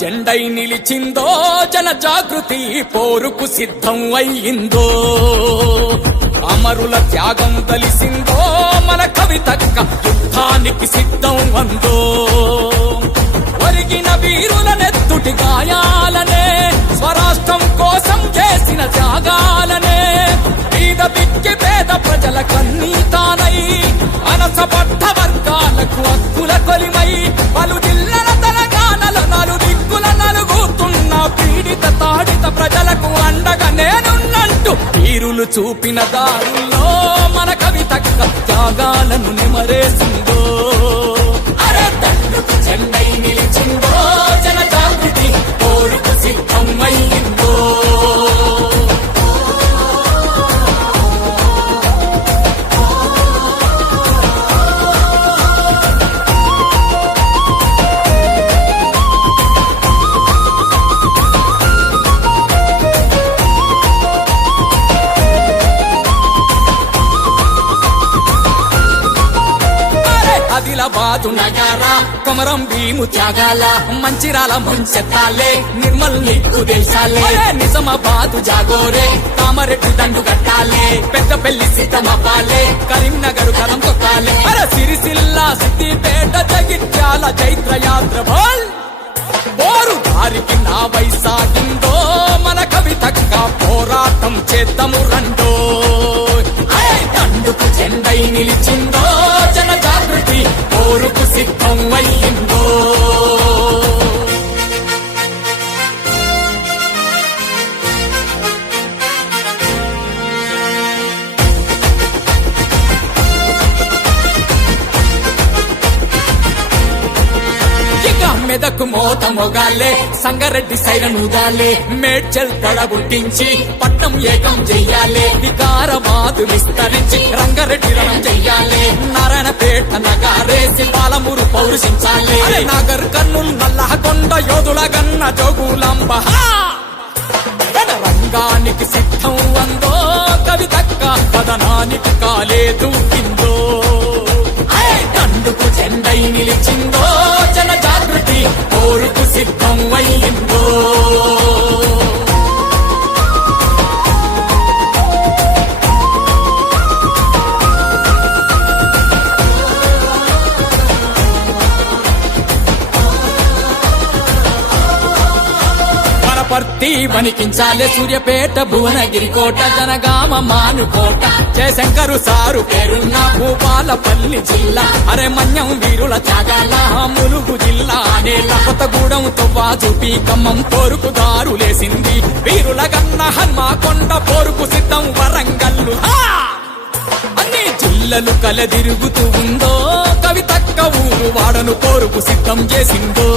జెండై నిలిచిందో జన జాగృతి పోరుకు సిద్ధం అయ్యిందో అమరుల త్యాగం కలిసిందో మన కవితక్క యుద్ధానికి సిద్ధం అందో ఒరిగిన వీరుల నెత్తుటి గాయాలనే స్వరాష్ట్రం కోసం చేసిన త్యాగాలనే పేద పిక్కి పేద ప్రజల కన్నీతానై అనసపడ్డ వర్గాలకు హక్కుల కొలిమై పలు జిల్లల తెలంగాణలో నలుదిక్కుల నలుగుతున్న పీడిత తాడిత ప్రజలకు అండగా నేనున్నట్టు వీరులు చూపిన దారుల్లో మన కవితక్క త్యాగాలను నిమరేసిందో అరే దండుకు జెండై నిలిచిందో జన జాగృతి పోరుకు సిద్ధం అయ్యిందో ఆదిలాబాదు నగర కొమరం భీము త్యాగాల మంచిరాల ముంచెత్తాలే నిర్మల్ నీకు దేశాలే నిజామాబాదు జాగోరే కామారెడ్డి దండు కట్టాలే పెద్దపల్లి సీతమ్మపాలే కరీంనగర్ కలం తొక్కాలే సిరిసిల్ల సిద్దిపేట జగిత్యాల చైత్ర యాత్ర పోరు దారికి నా వైసాగిందో మన కవితక్క పోరాటం చేద్దాము రండో దండుకు జెండై నిలిచిందో జన జాగృతి పోరుకు సిద్ధం అయ్యిందో మెదకు మోత మొగాలే సంగారెడ్డి సైరనుదాలే మేడ్చల్ తడబుట్టించి పట్నం ఏకం చెయ్యాలే వికారాబాదు విస్తరించి రంగారెడ్డి రణం చెయ్యాలే నారాయణపేట నగారేసి పాలమూరు పౌరుషించాలే నగర్ కర్నూలు నల్లహకొండ యోధుల గన్న జోగులాంబ రంగానికి సిద్ధం అందో కవితక్క పదనానికి కాలే దూకిందో దండుకు జెండై నిలిచిందో జన జాగృతి పోరుకు సిద్ధం అయ్యిందో పర్తి వణికించాలే సూర్యపేట భువనగిరి కోట జనగామ మానుకోట జయశంకరు సారు పేరున్న భూపాలపల్లి జిల్లా అరే మన్యం వీరుల త్యాగాల ములుగు జిల్లా నేల కొత్తగూడెం తువ్వాజుపి ఖమ్మం పోరుకు దారులేసింది వీరుల గన్న హన్మకొండ పోరుకు సిద్ధం వరంగల్లు అన్ని జిల్లలు కలదిరుగుతూ ఉందో కవితక్క ఊరు వాడను పోరుకు సిద్ధం చేసిందో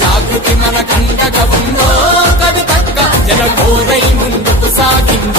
జాగృతి మన కండగా ఉందో కవితక్క జన కోరై ముందుకు సాగిందో